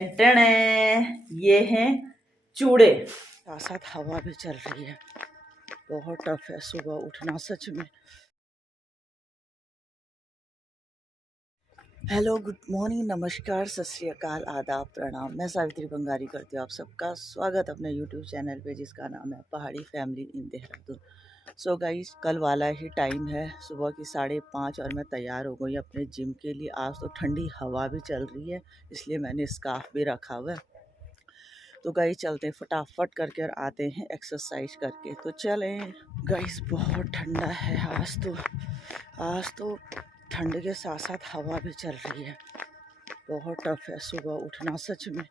ये हैं चूड़े, साथ साथ हवा भी चल रही है। बहुत टफ है सुबह उठना सच में। हेलो, गुड मॉर्निंग, नमस्कार, सत श्री अकाल, आदाब, प्रणाम। मैं सावित्री बंगारी करती हूँ आप सबका स्वागत अपने यूट्यूब चैनल पे जिसका नाम है पहाड़ी family in Dehradun. So guys, कल वाला ही टाइम है, सुबह की 5:30 और मैं तैयार हो गई अपने जिम के लिए। आज तो ठंडी हवा भी चल रही है इसलिए मैंने स्कार्फ भी रखा हुआ है। तो गाइस चलते हैं फटाफट करके और आते हैं एक्सरसाइज करके। तो चलें गाइस, बहुत ठंडा है आज तो ठंड के साथ साथ हवा भी चल रही है। बहुत टफ है सुबह उठना सच में।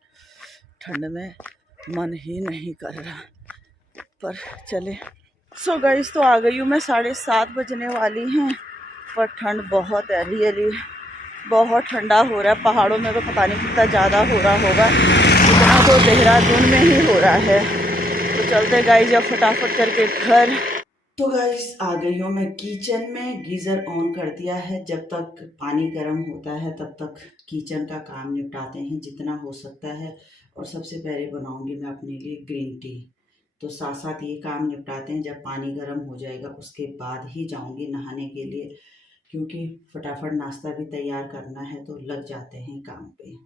ठंड में मन ही नहीं कर रहा, पर चले। सो गाइस, तो आ गई हूँ मैं, 7:30 बजने वाली हैं, पर ठंड बहुत है, रियली बहुत ठंडा हो रहा है। पहाड़ों में तो पता नहीं कितना ज़्यादा हो रहा होगा, इतना तो देहरादून में ही हो रहा है। तो चलते गाइस अब फटाफट करके घर। तो गाइस आ गई हूँ मैं किचन में, गीज़र ऑन कर दिया है। जब तक पानी गर्म होता है तब तक किचन का काम निपटाते हैं जितना हो सकता है। और सबसे पहले बनाऊंगी मैं अपने लिए ग्रीन टी। तो साथ साथ ये काम निपटाते हैं, जब पानी गर्म हो जाएगा उसके बाद ही जाऊंगी नहाने के लिए, क्योंकि फटाफट नाश्ता भी तैयार करना है। तो लग जाते हैं काम पे।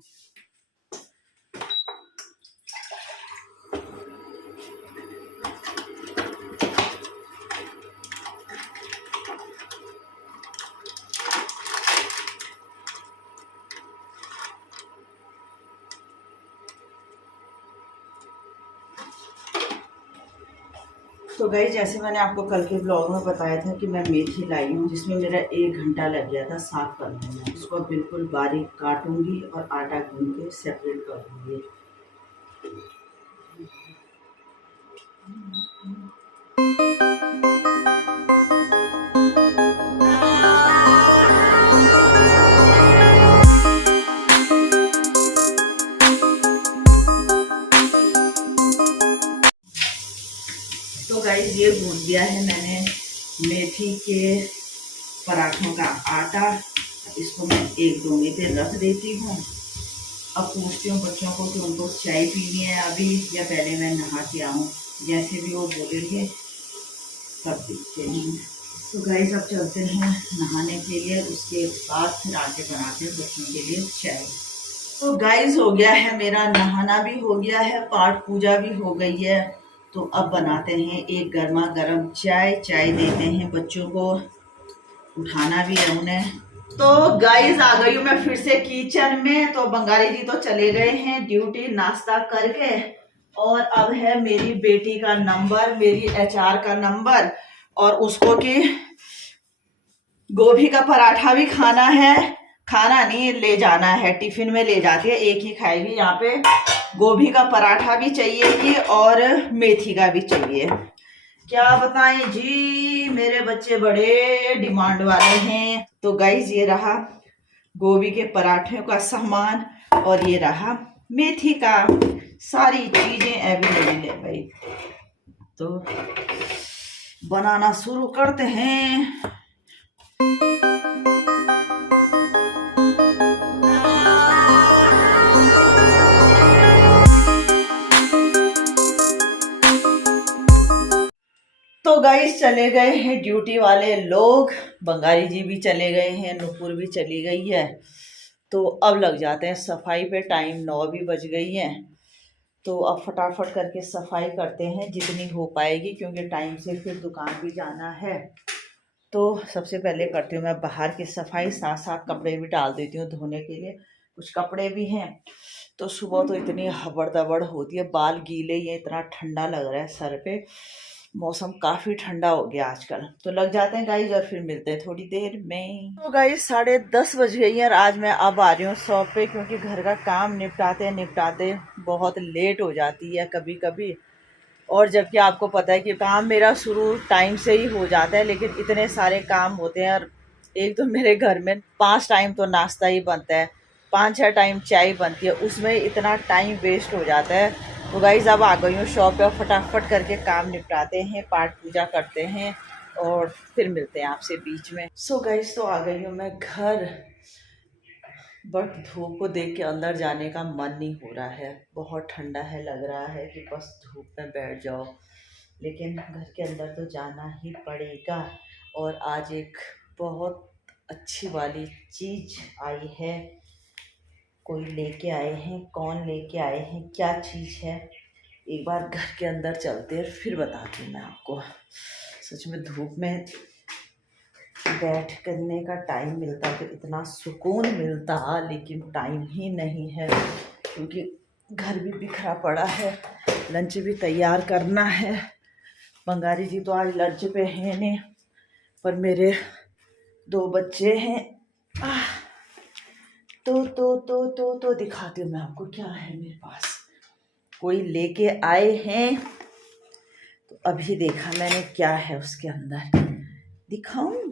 तो गाइस, जैसे मैंने आपको कल के ब्लॉग में बताया था कि मैं मेथी लाई हूँ, जिसमें मेरा 1 घंटा लग गया था साफ करने में। इसको बिल्कुल बारीक काटूंगी और आटा गूंद के सेपरेट कर दूंगी। तो गाइस, ये गूंद दिया है मैंने मेथी के पराठों का आटा। इसको मैं 1-2 मिनट पे रख देती हूँ। अब पूछती हूँ बच्चों को कि उनको चाय पीनी है अभी या पहले मैं नहा के आऊँ। जैसे भी वो बोलेंगे तब देखते हैं। तो गाइस, अब चलते हैं नहाने के लिए, उसके बाद फिर आके बनाते हैं बच्चों के लिए चाय। तो गाइस, हो गया है मेरा नहाना भी हो गया है, पाठ पूजा भी हो गई है। तो अब बनाते हैं एक गर्मा गर्म चाय देते हैं बच्चों को, उठाना भी है उन्हें। तो गाइस, आ गई हूँ मैं फिर से किचन में। तो बंगाली जी तो चले गए हैं ड्यूटी नाश्ता करके, और अब है मेरी बेटी का नंबर, मेरी एचआर का नंबर, और उसको कि गोभी का पराठा भी खाना है। खाना नहीं, ले जाना है, टिफिन में ले जाती है, एक ही खाएगी। यहाँ पे गोभी का पराठा भी चाहिए और मेथी का भी चाहिए। क्या बताएं जी, मेरे बच्चे बड़े डिमांड वाले हैं। तो गाइस, ये रहा गोभी के पराठे का सामान और ये रहा मेथी का। सारी चीजें अवेलेबल है भाई। तो बनाना शुरू करते हैं। तो गाइस, चले गए हैं ड्यूटी वाले लोग, बंगाली जी भी चले गए हैं, नुपुर भी चली गई है। तो अब लग जाते हैं सफाई पे। टाइम 9 भी बज गई है। तो अब फटाफट करके सफाई करते हैं जितनी हो पाएगी, क्योंकि टाइम से फिर दुकान भी जाना है। तो सबसे पहले करती हूँ मैं बाहर की सफाई, साथ साथ कपड़े भी डाल देती हूँ धोने के लिए, कुछ कपड़े भी हैं। तो सुबह तो इतनी हबड़ दबड़ होती है, बाल गीले, ये इतना ठंडा लग रहा है सर पे। मौसम काफ़ी ठंडा हो गया आजकल। तो लग जाते हैं गाइस और फिर मिलते हैं थोड़ी देर में। तो गाइस 10:30 बज गई है और आज मैं अब आ रही हूँ शॉप पे, क्योंकि घर का काम निपटाते बहुत लेट हो जाती है कभी कभी। और जबकि आपको पता है कि काम मेरा शुरू टाइम से ही हो जाता है, लेकिन इतने सारे काम होते हैं। और एक तो मेरे घर में 5 टाइम तो नाश्ता ही बनता है, 5-6 टाइम चाय बनती है, उसमें इतना टाइम वेस्ट हो जाता है। तो गाइस, अब आ गई हूँ शॉप पे, फटाफट करके काम निपटाते हैं, पाठ पूजा करते हैं और फिर मिलते हैं आपसे बीच में। सो गाइस, तो आ गई हूँ मैं घर। बट धूप को देख के अंदर जाने का मन नहीं हो रहा है। बहुत ठंडा है, लग रहा है कि बस धूप में बैठ जाओ, लेकिन घर के अंदर तो जाना ही पड़ेगा। और आज एक बहुत अच्छी वाली चीज़ आई है, कोई लेके आए हैं। कौन लेके आए हैं, क्या चीज़ है, एक बार घर के अंदर चलते हैं फिर बताती हूँ मैं आपको। सच में धूप में बैठ करने का टाइम मिलता तो इतना सुकून मिलता, लेकिन टाइम ही नहीं है क्योंकि घर भी बिखरा पड़ा है, लंच भी तैयार करना है। बंगारी जी तो आज लंच पे हैं नहीं, पर मेरे 2 बच्चे हैं। तो दिखाती हूँ मैं आपको क्या है मेरे पास। कोई लेके आए हैं तो अभी देखा मैंने क्या है उसके अंदर। दिखाऊं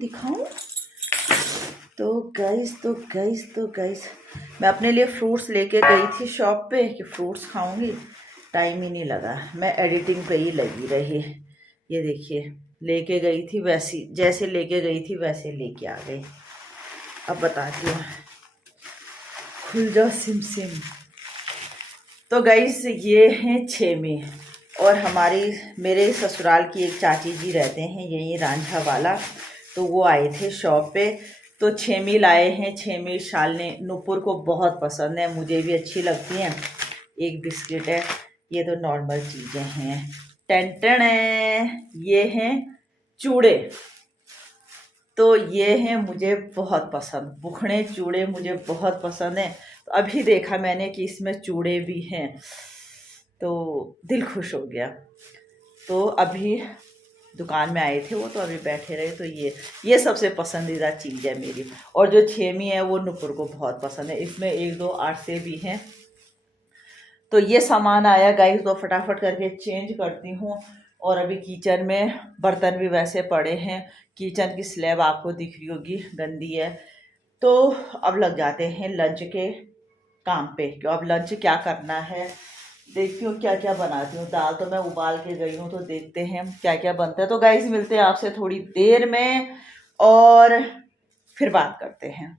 तो गाइस मैं अपने लिए फ्रूट्स लेके गई थी शॉप पे कि फ्रूट्स खाऊंगी, टाइम ही नहीं लगा, मैं एडिटिंग पे ही लगी रही। ये देखिए, लेके गई थी वैसी, जैसे लेके गई थी वैसे लेके आ गई। अब बताती हूँ, खुल जाओ सिम सिम। तो गाइस ये हैं छेमी, और मेरे ससुराल की एक चाची जी रहते हैं यही रांझा वाला, तो वो आए थे शॉप पे तो छेमी लाए हैं। छेमी शालने नुपुर को बहुत पसंद है, मुझे भी अच्छी लगती हैं। एक बिस्किट है, ये तो नॉर्मल चीज़ें हैं। टेंटन है, ये हैं चूड़े, तो ये हैं मुझे बहुत पसंद, बुखड़े चूड़े मुझे बहुत पसंद है। तो अभी देखा मैंने कि इसमें चूड़े भी हैं तो दिल खुश हो गया। तो अभी दुकान में आए थे वो, तो अभी बैठे रहे, तो ये सबसे पसंदीदा चीज़ है मेरी। और जो छेमी है वो नुपुर को बहुत पसंद है, इसमें 1-2 आरसे भी हैं। तो ये सामान आया गाइस, तो फटाफट करके चेंज करती हूँ। और अभी किचन में बर्तन भी वैसे पड़े हैं, किचन की स्लैब आपको दिख रही होगी गंदी है। तो अब लग जाते हैं लंच के काम पे, कि अब लंच क्या करना है, देखती हूँ क्या क्या बनाती हूँ। दाल तो मैं उबाल के गई हूँ, तो देखते हैं क्या क्या बनता है। तो गाइस मिलते हैं आपसे थोड़ी देर में और फिर बात करते हैं।